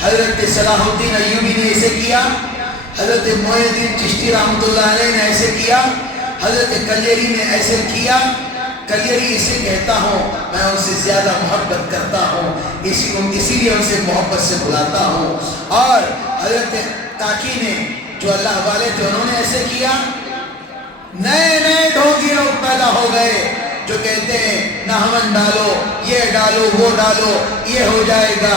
حضرت صلاح الدین ایوبی نے ایسے کیا, حضرت معین الدین چشتی رحمۃ اللہ علیہ نے ایسے کیا, حضرت کلیری نے ایسے کیا. کلیری اسے کہتا ہوں میں ان سے زیادہ محبت کرتا ہوں, اسی لیے ان سے محبت سے بلاتا ہوں. اور حضرت کاکی نے جو اللہ والے تھے انہوں نے ایسے کیا. نئے نئے ڈھونگی لوگ پیدا ہو گئے جو کہتے ہیں نہمن ڈالو, یہ ڈالو, وہ ڈالو, یہ ہو جائے گا.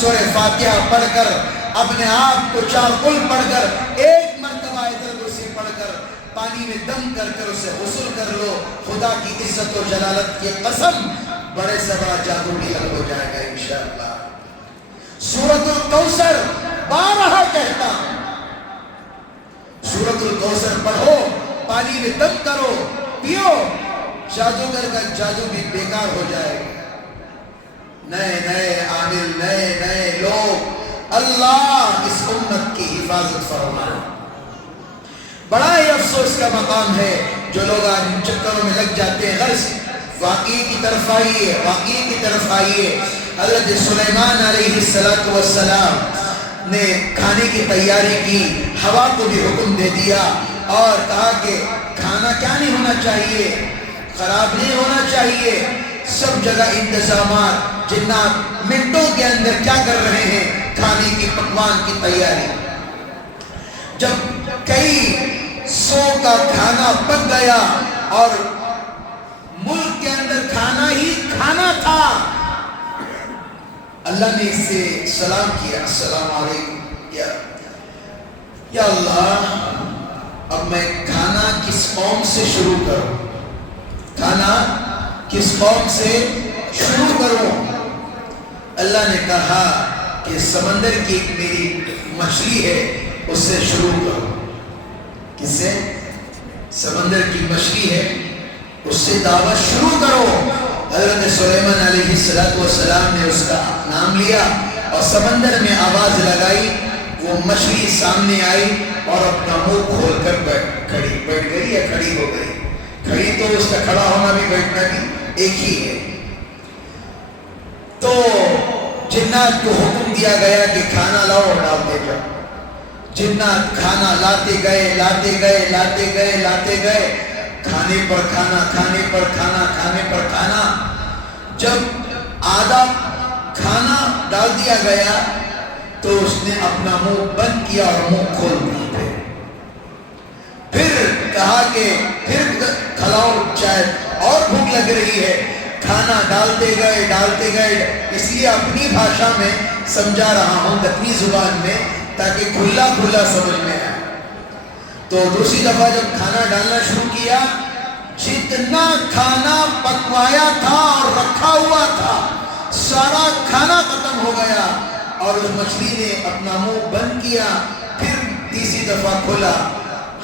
سورہ فاتحہ پڑھ کر, اپنے آپ کو چار قل پڑھ کر, ایک مرتبہ ادھر کرسی پڑھ کر, پانی میں دم کر کر اسے غسل کر لو. خدا کی عزت و جلالت کی قسم بڑے سے بڑا جادو بھی حل ہو جائے گا انشاءاللہ. سورۃ الکوثر بارہا کہتا ہوں, سورۃ الکوثر پڑھو, پانی میں دم کرو, پیو, جادوگر کا جادو بھی بیکار ہو جائے گا. نئے نئے عامل, نئے نئے لوگ, اللہ اس امت کی حفاظت فرمائے. بڑا ہی افسوس کا مقام ہے جو لوگ آج ان چکروں میں لگ جاتے ہیں. غرض واقعی کی طرف آئیے, واقعی کی طرف آئیے. حضرت سلیمان علیہ السلام نے کھانے کی تیاری کی, ہوا کو بھی حکم دے دیا اور کہا کہ کھانا کیا نہیں ہونا چاہیے, خراب نہیں ہونا چاہیے. سب جگہ انتظامات, جنات منٹوں کے اندر کیا کر رہے ہیں, کھانے کی پکوان کی تیاری. جب کئی سو کا کھانا پک گیا اور ملک کے اندر کھانا ہی کھانا تھا, اللہ نے اس سے سلام کیا, السلام علیکم. یا اللہ, اب میں کھانا کس قوم سے شروع کروں, کھانا کس قوم سے شروع کروں. اللہ نے کہا کہ سمندر کی ایک میری مچھلی ہے, اس سے شروع کرو. کس سے؟ سمندر کی مچھلی ہے, اس سے دعوت شروع کرو. حضرت سلیمان علیہ السلام نے اس کا نام لیا اور سمندر میں آواز لگائی. وہ مچھلی سامنے آئی اور اپنا منہ کھول کر بیٹھ گئی یا کھڑی ہو گئی. کھڑی تو اس کا کھڑا ہونا بھی بیٹھنا بھی ایک ہی ہے. تو جنات کو حکم دیا گیا کہ کھانا لاؤ اور ڈالتے جاؤ. جنات کھانا لاتے گئے, لاتے گئے, لاتے گئے, لاتے گئے, کھانے پر کھانا, کھانے پر کھانا, کھانے پر کھانا. جب آدھا کھانا ڈال دیا گیا تو اس نے اپنا منہ بند کیا اور منہ کھول دیا. پھر کہا کہ پھر کھلاؤ, شاید اور بھوک لگ رہی ہے. کھانا ڈالتے گئے, ڈالتے گئے. اس لیے اپنی بھاشا میں سمجھا رہا ہوں, اپنی زبان میں, تاکہ کھلا کھلا سمجھ میں آئے. تو دوسری دفعہ جب کھانا ڈالنا شروع کیا, جتنا کھانا پکوایا تھا اور رکھا ہوا تھا سارا کھانا ختم ہو گیا اور اس مچھلی نے اپنا منہ بند کیا. پھر تیسری دفعہ کھولا.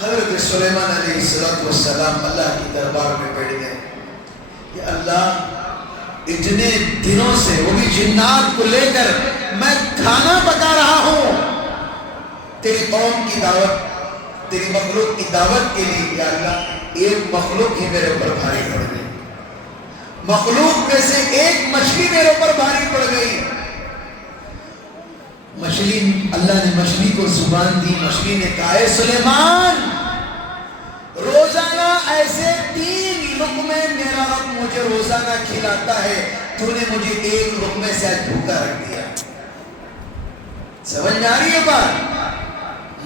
حضرت سلیمان علیہ السلام اللہ کی دربار میں بیٹھ گئے. یا اللہ, اتنے دنوں سے, وہ بھی جنات کو لے کر, میں کھانا پکا رہا ہوں تیری قوم کی دعوت, تیری مخلوق کی دعوت کے لیے. یا اللہ, ایک مخلوق ہی میرے اوپر بھاری پڑ گئی. مخلوق میں سے ایک مچھلی میرے اوپر بھاری پڑ گئی. مچھلی, اللہ نے مچھلی کو زبان دی. مچھلی نے کہا, اے سلیمان, روزانہ ایسے 3 لقمے میرا رب مجھے روزانہ کھلاتا ہے, تو نے مجھے ایک لقمے سے آج بھوکا رکھ دیا. سمجھ آ رہی ہے بات؟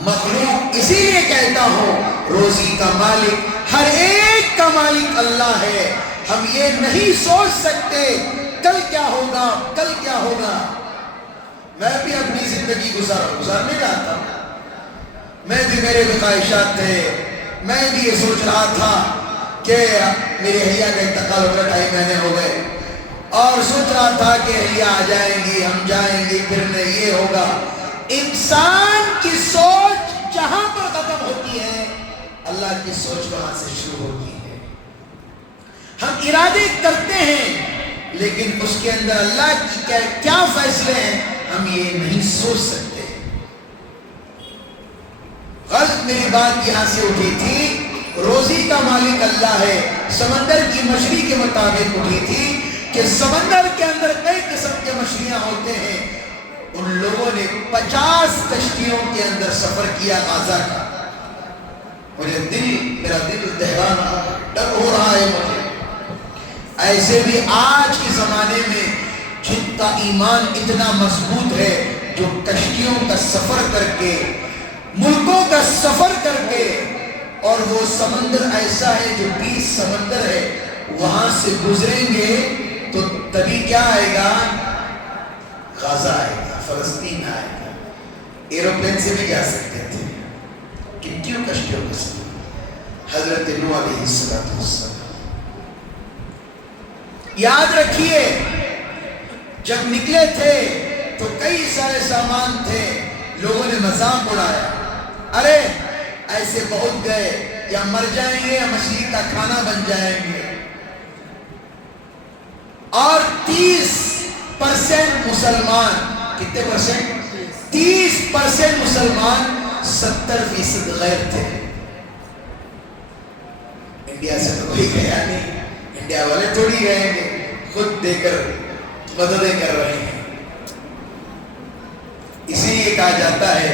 مخلوق اسی لیے کہتا ہوں, روزی کا مالک, ہر ایک کا مالک اللہ ہے. ہم یہ نہیں سوچ سکتے کل کیا ہوگا, کل کیا ہوگا. میں بھی اپنی زندگی گزارنے رہا تھا, میں بھی, میرے بھی خواہشات تھے. میں بھی یہ سوچ رہا تھا کہ میری حیا کا انتقال ہو گیا, 2.5 مہینے ہو گئے. اور سوچ رہا تھا کہ یہ آ جائیں گی، ہم جائیں گے، پھر میں یہ ہوگا۔ انسان کی سوچ جہاں پر ختم ہوتی ہے، اللہ کی سوچ وہاں سے شروع ہوتی ہے۔ ہم ارادے کرتے ہیں لیکن اس کے اندر اللہ کی کیا فیصلے ہیں ہم یہ نہیں سوچ سکتے۔ غلط میری بات یہاں سے اٹھی تھی، روزی کا مالک اللہ ہے، سمندر کی مچھلی کے مطابق اٹھی تھی کہ سمندر کے اندر کئی قسم کے مچھلیاں ہوتے ہیں۔ ان لوگوں نے 50 کشتیوں کے اندر سفر کیا غزہ کا۔ میرا دل دہرانا، ڈر ہو رہا ہے مجھے۔ ایسے بھی آج کے زمانے میں جن کا ایمان اتنا مضبوط ہے، جو کشتیوں کا سفر کر کے، ملکوں کا سفر کر کے، اور وہ سمندر ایسا ہے جو 20 سمندر ہے، وہاں سے گزریں گے تو تبھی کیا آئے گا؟ غزہ آئے گا، فلسطین آئے گا۔ ایروپلین سے بھی جا سکتے تھے، کتنیوں کشتیوں کا سفر۔ حضرت نوح علیہ السلام، یاد رکھیے جب نکلے تھے تو کئی سارے سامان تھے، لوگوں نے مذاق اڑایا، ارے ایسے بہت گئے، یا مر جائیں گے یا مچھلی کا کھانا بن جائیں گے۔ اور 30% مسلمان، کتنے پرسنٹ؟ 30% مسلمان، 70% غیر تھے۔ انڈیا سے تو کوئی گیا نہیں، انڈیا والے تھوڑی گئے گے، خود دے کر مددیں کر رہے ہیں۔ اسی لیے کہا جاتا ہے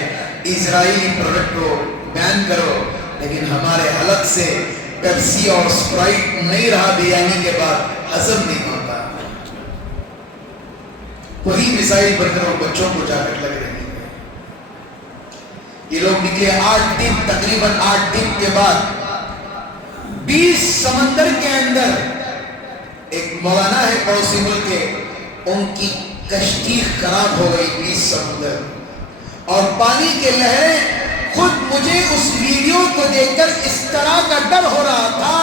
اسرائیلی پروڈکٹ کو بین کرو، لیکن ہمارے حلق سے پیپسی اور اسپرائٹ نہیں رہا بریانی کے بعد، ہضم نہیں ہوتا۔ وہی میزائل بندروں بچوں کو جا کر لگ رہی ہے۔ یہ لوگ نکلے 8 دن، تقریباً 8 دن کے بعد 20 سمندر کے اندر۔ ایک مولانا ہے پڑوسی ملک کے، ان کی کشتی خراب ہو گئی 20 سمندر، اور پانی کے لہریں، خود مجھے اس ویڈیو کو دیکھ کر اس طرح کا ڈر ہو رہا تھا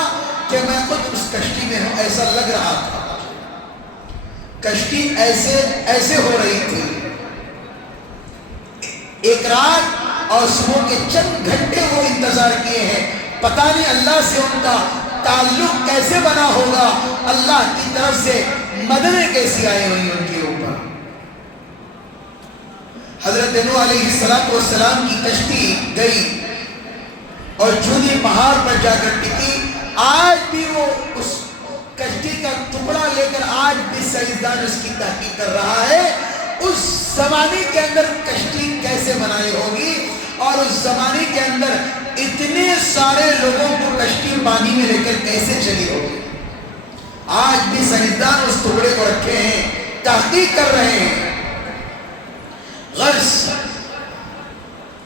کہ میں خود اس کشتی میں ہوں، ایسا لگ رہا تھا۔ کشتی ایسے ہو رہی تھی۔ ایک رات اور صبح کے چند گھنٹے وہ انتظار کیے ہیں، پتہ نہیں اللہ سے ان کا تعلق کیسے بنا ہوگا، اللہ کی طرف سے مددیں کیسی آئی ہوئی ان کے اوپر۔ حضرت نوح علیہ السلام کی کشتی گئی اور جودھی پہاڑ پر جا کر ٹکی۔ آج بھی وہ اس کشتی کا ٹکڑا لے کر آج بھی سائنسدان اس کی تحقیق کر رہا ہے، اس زمانے کے اندر کشتی کیسے بنائی ہوگی، اور اس زمانے کے اندر اتنے سارے لوگوں کو کشتی پانی میں لے کر کیسے چلی ہوگی۔ آج بھی سائنسدان اس ٹکڑے کو رکھے ہیں، تحقیق کر رہے ہیں۔ غرض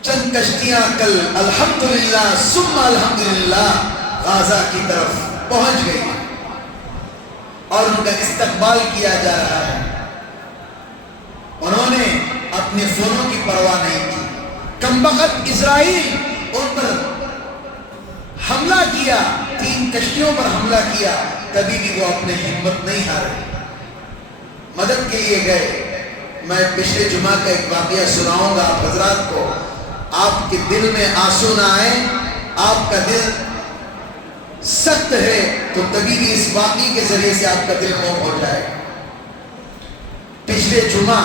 چند کشتیاں کل الحمدللہ ثم الحمدللہ غزہ کی طرف پہنچ گئی اور ان کا استقبال کیا جا رہا ہے۔ انہوں نے اپنے فونوں کی پرواہ نہیں کی۔ کمبخت اسرائیل ان پر حملہ کیا، 3 کشتیوں پر حملہ کیا، کبھی بھی وہ اپنے ہمت نہیں ہارے، مدد کے لیے گئے۔ میں پچھلے جمعہ کا ایک واقعہ سناؤں گا آپ حضرات کو، آپ کے دل میں آنسو نہ آئے، آپ کا دل سخت ہے تو کبھی بھی اس واقعے کے ذریعے سے آپ کا دل خوف ہو جائے۔ پچھلے جمعہ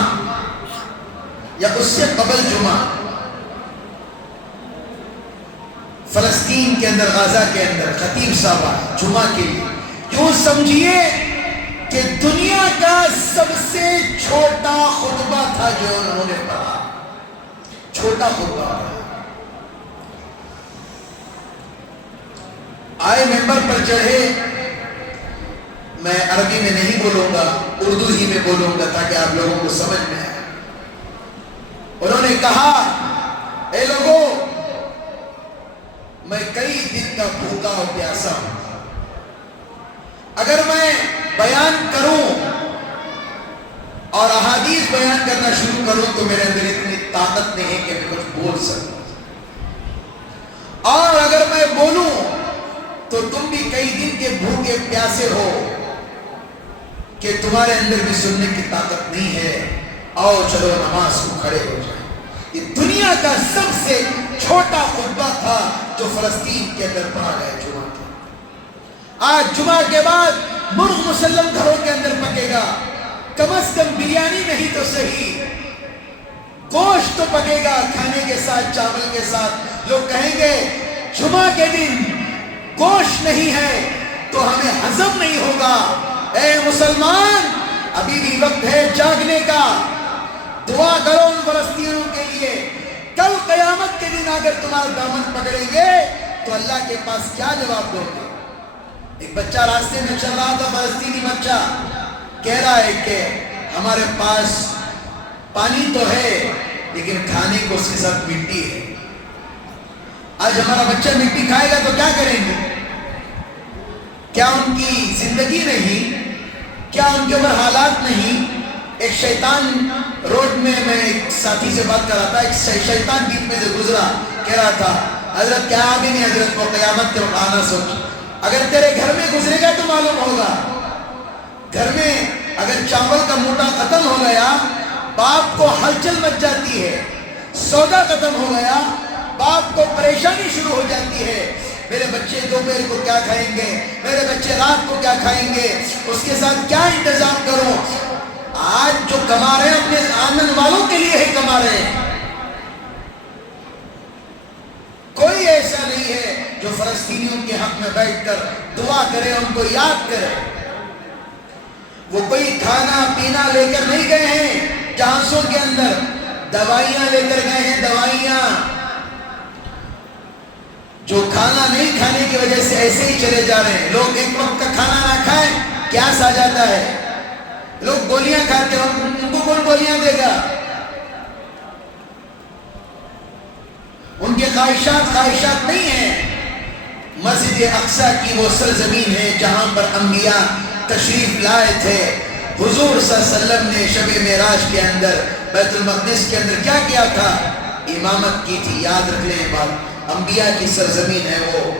یا اس سے قبل جمعہ فلسطین کے اندر، غزہ کے اندر خطیب صاحب جمعہ کے لیے، یوں سمجھیے کہ دنیا کا سب سے چھوٹا خطبہ تھا جو انہوں نے پڑھا، چھوٹا خطبہ پڑھا۔ آئے ممبر پر چڑھے، میں عربی میں نہیں بولوں گا، اردو ہی میں بولوں گا تاکہ آپ لوگوں کو سمجھ میں آئے۔ انہوں نے کہا، اے لوگوں، میں کئی دن کا بھوکا اور پیاسا ہوں، اگر میں بیان کروں اور احادیث بیان کرنا شروع کروں تو میرے اندر اتنی طاقت نہیں ہے کہ میں کچھ بول سکوں، اور اگر میں بولوں تو تم بھی کئی دن کے بھوکے پیاسے ہو، کہ تمہارے اندر بھی سننے کی طاقت نہیں ہے، آؤ چلو نماز کو کھڑے ہو جائیں۔ یہ دنیا کا سب سے چھوٹا خطبہ تھا جو فلسطین کے اندر پڑھا گیا جمعہ کا۔ آج جمعہ کے بعد مرغ مسلم گھروں کے اندر پکے گا، کم از کم بریانی نہیں تو صحیح گوشت تو پکے گا کھانے کے ساتھ، چاول کے ساتھ۔ لوگ کہیں گے جمعہ کے دن گوشت نہیں ہے تو ہمیں ہضم نہیں ہوگا۔ اے مسلمان، ابھی بھی وقت ہے جاگنے کا، دعا کرو ان فلسطینیوں کے لیے۔ کل قیامت کے دن اگر تمہارا دامن پکڑیں گے تو اللہ کے پاس کیا جواب دو گے؟ ایک بچہ راستے میں چل رہا تھا، فلسطینی بچہ، کہہ رہا ہے کہ ہمارے پاس پانی تو ہے لیکن کھانے کو اس کے ساتھ مٹی ہے۔ آج ہمارا بچہ مٹی کھائے گا تو کیا کریں گے؟ کیا ان کی زندگی نہیں؟ کیا ان کے اوپر حالات نہیں؟ ایک شیطان روڈ میں ایک ساتھی سے بات کر رہا تھا، ایک شیطان بیچ میں سے گزرا، کہہ رہا تھا حضرت کیا بھی نہیں حضرت کو قیامت کے آنا سوچ، اگر تیرے گھر میں گزرے گا تو معلوم ہوگا۔ گھر میں اگر چاول کا موٹا ختم ہو گیا، باپ کو ہلچل مچ جاتی ہے، سودا ختم ہو گیا، باپ کو پریشانی شروع ہو جاتی ہے، میرے بچے دوپہر کو کیا کھائیں گے، میرے بچے رات کو کیا کھائیں گے، اس کے ساتھ کیا انتظام کروں۔ آج جو کما رہے ہیں اپنے آنگن والوں کے لیے ہی کما رہے ہیں۔ کوئی ایسا نہیں ہے جو فلسطینیوں کے حق میں بیٹھ کر دعا کرے، ان کو یاد کرے۔ وہ کوئی کھانا پینا لے کر نہیں گئے ہیں جہازوں کے اندر، دوائیاں لے کر گئے ہیں، دوائیاں جو کھانا نہیں کھانے کی وجہ سے ایسے ہی چلے جا رہے ہیں۔ لوگ ایک وقت کا کھانا نہ کھائیں پیاس آ جاتا ہے، لوگ گولیاں کھاتے ہیں، ان کو کون گولیاں دے گا؟ ان کے خواہشات نہیں ہیں۔ مسجد اقصی کی وہ سرزمین ہے جہاں پر انبیاء تشریف لائے تھے۔ حضور صلی اللہ علیہ وسلم نے شب معراج کے اندر بیت المقدس کے اندر کیا کیا تھا؟ امامت کی تھی۔ یاد رکھ لیں بات، انبیاء کی سرزمین ہے وہ۔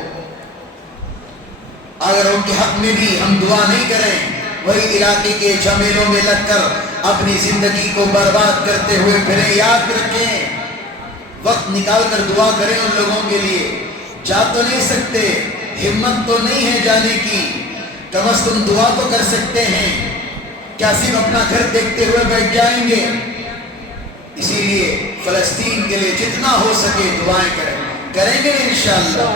اگر ان کے حق میں بھی ہم دعا نہیں کریں، وہی علاقے کے جھمیلوں میں لگ کر اپنی زندگی کو برباد کرتے ہوئے پھریں، یاد رکھیں، وقت نکال کر دعا کریں ان لوگوں کے لیے۔ جا تو نہیں سکتے، ہمت تو نہیں ہے جانے کی، کم از کم دعا تو کر سکتے ہیں۔ کیا صرف اپنا گھر دیکھتے ہوئے بیٹھ جائیں گے؟ اسی لیے فلسطین کے لیے جتنا ہو سکے دعائیں کریں گے انشاءاللہ۔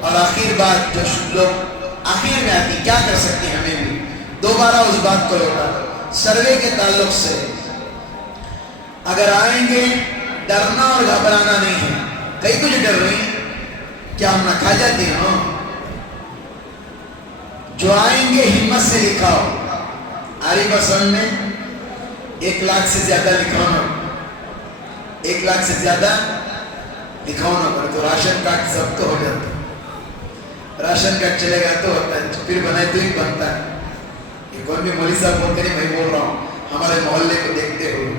اور آخر بات جو لوگ آخر میں آتی، کیا کر سکتے ہیں؟ ہمیں بھی دوبارہ اس بات کو لوٹا سروے کے تعلق سے، اگر آئیں گے ڈرنا اور گھبرانا نہیں ہے۔ کئی کچھ ڈر رہی ہیں، کیا ہم نہ کھا جاتے ہیں؟ جو آئیں گے ہمت سے لکھاؤ، آری بسن میں 1 لاکھ سے زیادہ لکھاؤ، 1 لاکھ سے زیادہ لکھاؤ نہ پڑے تو راشن کارڈ سب تو ہو جاتا ہے۔ راشن کارڈ چلے گا تو ہوتا ہے، پھر بنائے تو ہی بنتا ہے۔ یہ کوئی بھی مولوی صاحب بولتے نہیں، میں بول رہا ہوں ہمارے محلے کو دیکھتے ہوئے۔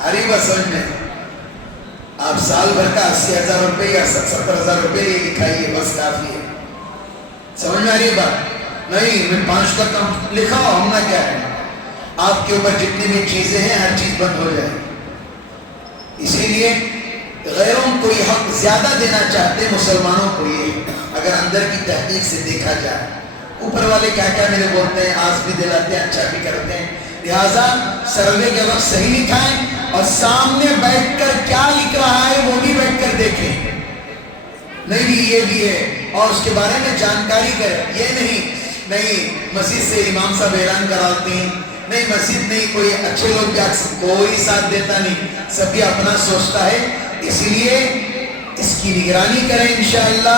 آری بسن میں آپ سال بھر کا 80,000 روپے یا 70,000 روپے یہ لکھائیے، بس کافی ہے۔ سمجھ میں آ رہی ہے بات؟ نہیں میں 5 تک لکھا ہونا کیا ہے؟ آپ کے اوپر جتنی بھی چیزیں ہیں ہر چیز بند ہو جائے۔ اسی لیے غیروں کو یہ حق زیادہ دینا چاہتے ہیں، مسلمانوں کو یہ اگر اندر کی تحقیق سے دیکھا جائے، اوپر والے کیا کیا میرے بولتے ہیں، آس بھی دلاتے ہیں، اچھا بھی کرتے ہیں۔ لہٰذا سروے کے وقت صحیح لکھائیں اور سامنے بیٹھ کر کیا لکھ رہا ہے وہ بھی بیٹھ کر دیکھیں، نہیں بھی یہ بھی ہے، اور اس کے بارے میں جانکاری کریں۔ یہ نہیں مسجد سے امام صاحب اعلان کراتے ہیں، نہیں مسجد نہیں، کوئی اچھے لوگ بھی کوئی ساتھ دیتا نہیں، سب بھی اپنا سوچتا ہے۔ اسی لیے اس کی نگرانی کریں انشاءاللہ،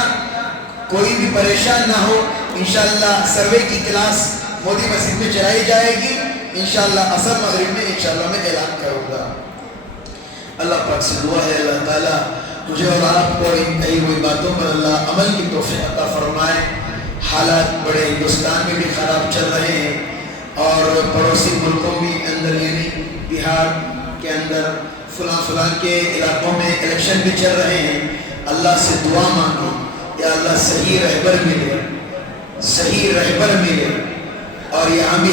کوئی بھی پریشان نہ ہو۔ انشاءاللہ سروے کی کلاس مودی مسجد میں چلائی جائے گی، انشاءاللہ عصر مغرب میں انشاءاللہ میں اعلان کروں گا۔ اللہ پاک سے دعا ہے اللہ تعالیٰ مجھے اور آپ کو ان کہی ہوئی باتوں پر اللہ عمل کی توفیق عطا فرمائے۔ حالات بڑے ہندوستان میں بھی خراب چل رہے ہیں اور پڑوسی ملکوں بھی اندر، یعنی بہار کے اندر فلاں کے علاقوں میں الیکشن بھی چل رہے ہیں۔ اللہ سے دعا مانگو یا اللہ صحیح رہبر ملے، صحیح رہبر ملے، اور یہاں بھی